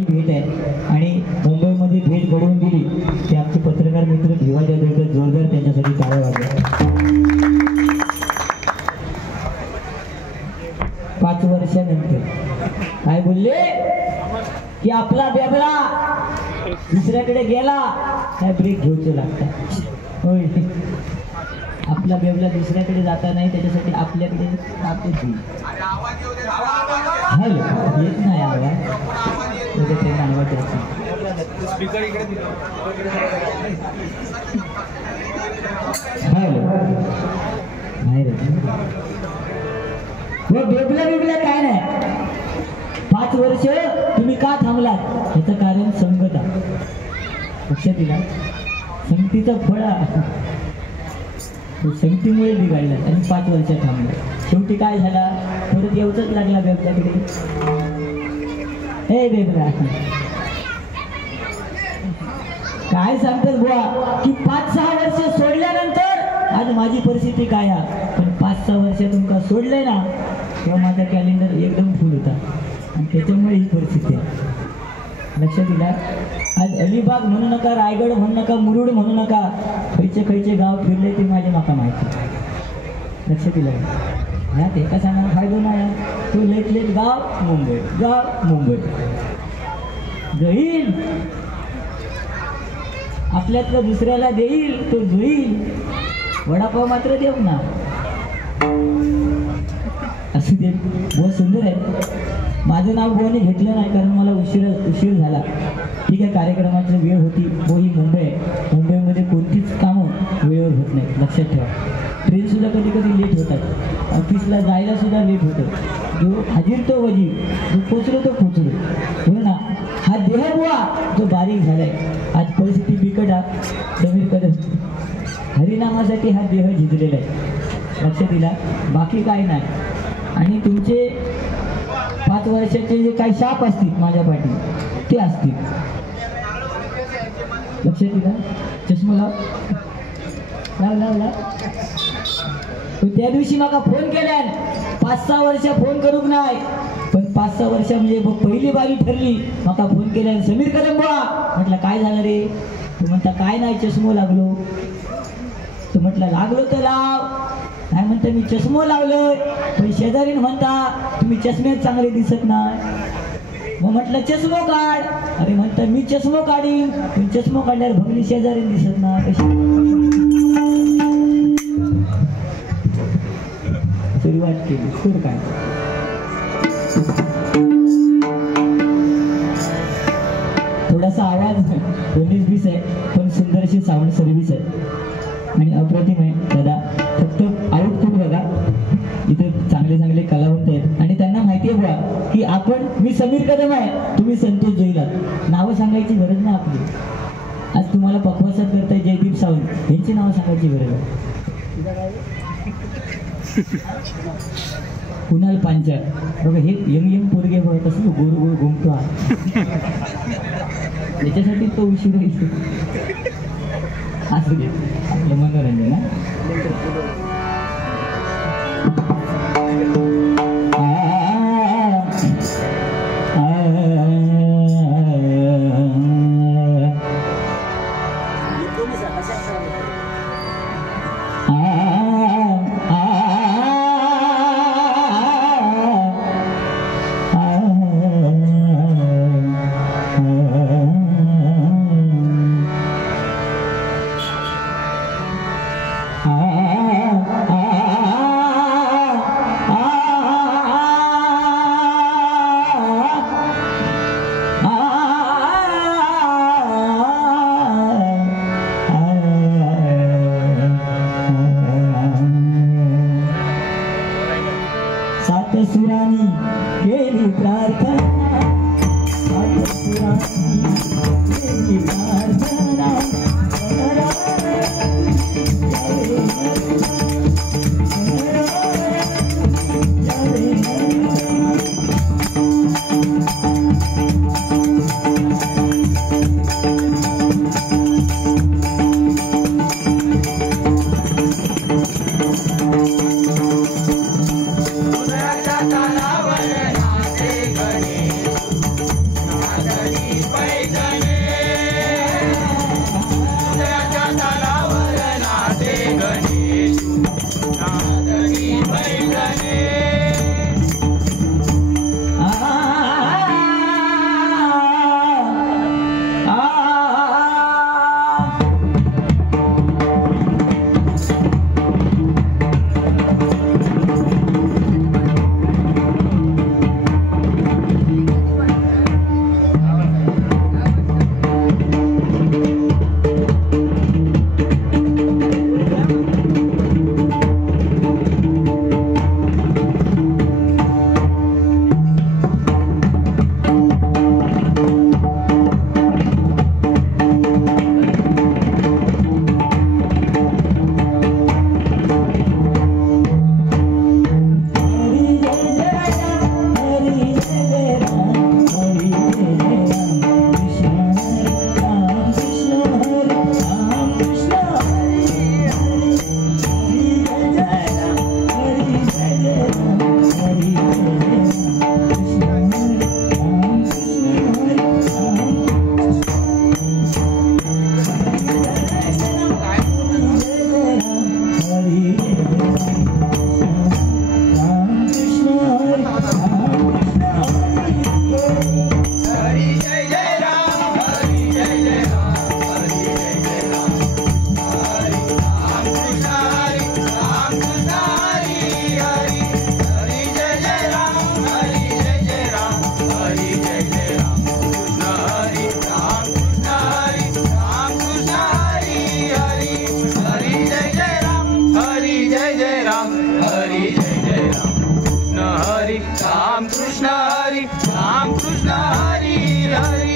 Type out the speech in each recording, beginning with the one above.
भेट आहे आणि मुंबईमध्ये भेट घडवून दिली ते आमचे पत्रकार मित्र भिवाच्या देवकर जोरदार त्यांच्यासाठी टाळ्या वाजवा. 5 वर्षानंतर काय बोलले की आपला बेबला दुसऱ्याकडे गेला काय ब्रेक घ्यायचं लागतात. होय, आपला बेबला दुसऱ्याकडे जाता नाही त्याच्यासाठी आपल्याकडे हॅलो येत नाही आवाज हॅलो बाहेर बेबला बिबला काय नाही. 5 वर्ष तुम्ही का थांबलात याचं कारण संगत आहे. लक्षात दिला संगतीचा फळा संगतीमुळे बिघडला आणि 5 वर्ष थांबला. शेवटी काय झाला परत येऊच लागला बेबल्याकडे. हे बेबला काय सांगतात बुवा की 5-6 वर्ष सोडल्यानंतर आज माझी परिस्थिती काय आहे. पण 5-6 वर्ष तुमका सोडले ना तेव्हा माझा कॅलेंडर एकदम फुल होता आणि त्याच्यामुळे ही परिस्थिती आहे. लक्षात दिला. आज अलिबाग म्हणू नका, रायगड म्हणू नका, मुरुड म्हणू नका, खयचे गाव फिरले ते माझे माका माहिती. लक्षात दिलं ह्यात एका सांगा फायदो नाही. तू लेट गाव मुंबई जाईल आपल्यातलं दुसऱ्याला देईल तो जोईल. वडापाव मात्र देऊ ना असू दे. बहुत सुंदर आहे. माझं नाव बोने घेतलं नाही कारण मला उशीर झाला. ठीक आहे कार्यक्रमाची वेळ होती. ही मुंबईमध्ये कोणतीच कामं वेळेवर होत नाही. लक्षात ठेवा. ट्रेन सुद्धा कधी लेट होतात. ऑफिसला जायला सुद्धा लेट होतं. जो हजीर तो वजीर, जो पोचलो तो पोचलो. हो ना. हा देह बुवा जो बारीक झालाय. आज परिस्थिती बिकट आहे. समीर कदम हरिनामासाठी हा देह झिजलेला आहे. लक्षात दिला. बाकी काय नाही. आणि तुमचे 5 वर्षाचे जे काही शाप असतील माझ्या पाठी ते असतील. लक्षात दिला. चष्मा लावला त्या दिवशी मला फोन केल्यान 5-6 वर्ष फोन करूक नाही पण 5-6 वर्ष म्हणजे पहिली बारी ठरली. मला फोन केल्यान समीर कदम बुवा. म्हटलं काय झालं रे. तू म्हणता काय नाही चष्मो लागलो. तू म्हटलं लागलो तर लाव. नाही म्हणता मी चष्मो लावलोय पण शेजारीन म्हणता तुम्ही चष्म्यात चांगले दिसत नाही. मग म्हटलं चष्मो काढ. अरे म्हणता मी चष्मो काढीन पण चष्मो काढल्यावर भगली शेजारीन दिसत नाही. सुरुवात केली. सुरू काय थोडासा आवाज 19-20 आहे पण सुंदर अशी साऊंड सर्व्हिस आहे आणि अप्रतिम आहे दादा. फक्त आउटपुट बघा. इथे चांगले कलावंत आहेत आणि त्यांना माहिती आहे बुवा की मी समीर कदम आहे तुम्ही संतोष जोईल. नावं सांगायची गरज नाही आपली. आज तुम्हाला पक्वासात करताय जयदीप सावंत यांची नावं सांगायची गरज आहे. कुणाल पांचाळ बघा हे यंग पोरगे बघा कसं गोड घुमतो. याच्यासाठी तो उशीर असू दे आपलं मनोरंजन ना. Ah पैठणे उदयाच्या तालावर नाचे गणेश नादनी पैठणे राम कृष्ण हरी राम कृष्ण हरी हरी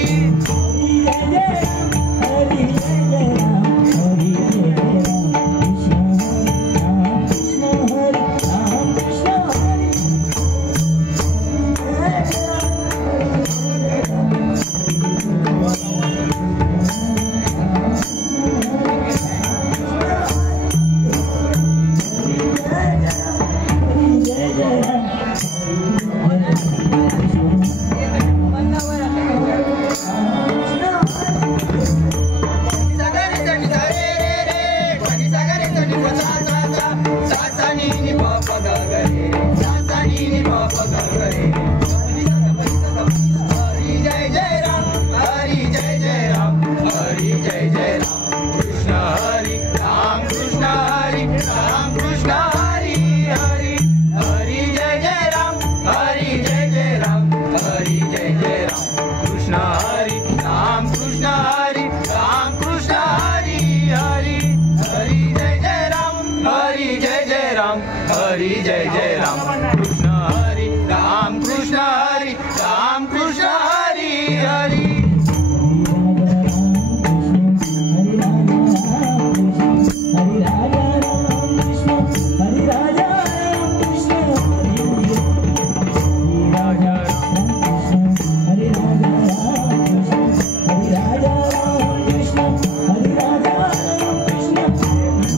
हरी जय जय राम कृष्ण हरी राम कृष्ण हरी राम कृष्ण हरी हरी हरि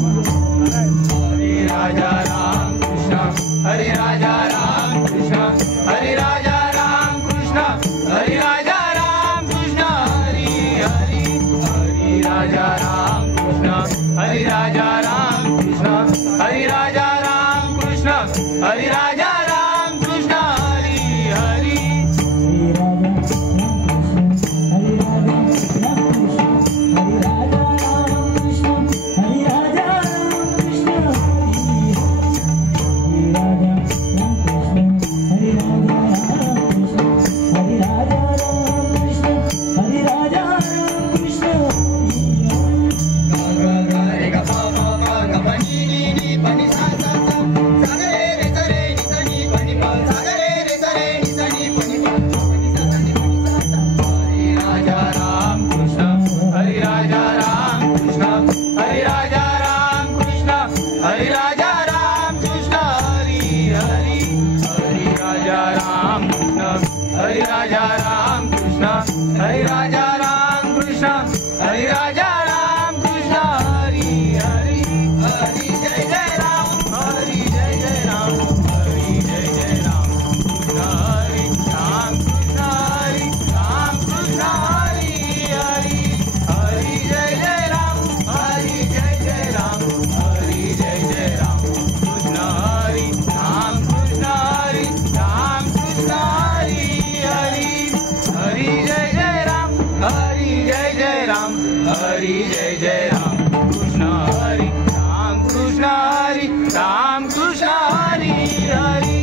राजा राम कृष्ण हरि राजा राम कृष्ण हरि राजा राम कृष्ण हरि हरि हरि राजा राम कृष्ण हरि राजा राम कृष्ण हरि राजा राम कृष्ण हरि हरि हरि जय जय राम हरि जय जय राम हरि जय जय राम कृष्ण हरि राम कृष्ण हरि राम कृष्ण हरि हरी जय जय राम कृष्ण हरी राम कृष्ण हरी राम कृष्ण हरी हरी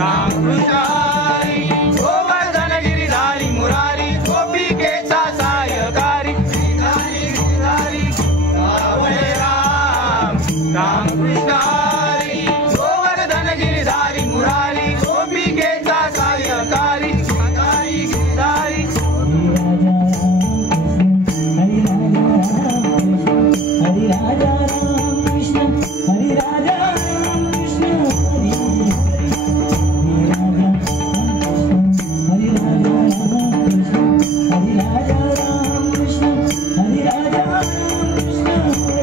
राम कृष्ण हरी गोवर्धन गिरिधारी मुरारी गोपिकेचा सायकारी गिरिधारी गिरिधारी हरी राजा राम कृष्ण हरी राजा राम कृष्ण हरी राजा हरी राजा राम कृष्ण हरी राजा राम कृष्ण हरी राजा राम कृष्ण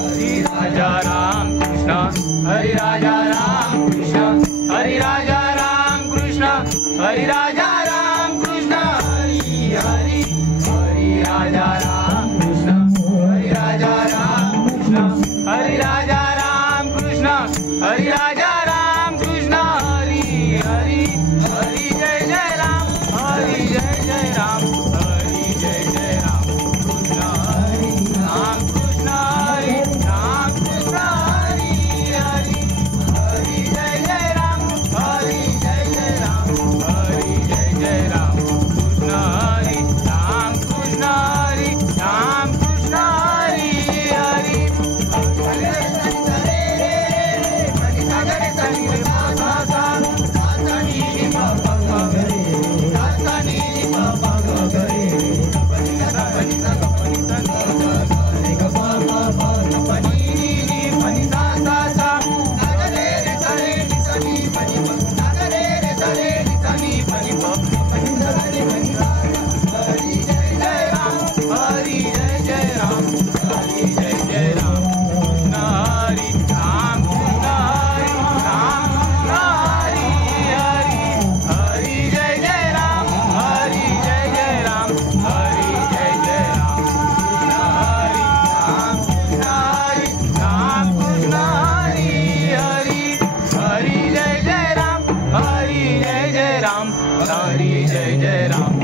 हरी राजा राम कृष्ण हरि राजा राम कृष्ण हरि राजा राम कृष्ण हरि राजा राम कृष्ण हरि हरि हरि राजा राम कृष्ण हरि राजा राम कृष्ण हरि राजा राम कृष्ण हरि राजा राम कृष्ण हरि हरि हरि जय जय राम हरि जय जय राम हरि जय जय राम कृष्ण हरि राम कृष्ण हरि राम कृष्ण हरि हरि हरि जय जय राम हरि जय जय राम हरि जय जय राम कृष्ण हरि राम कृष्ण हरि राम कृष्ण हरि हरि हरि जय जय राम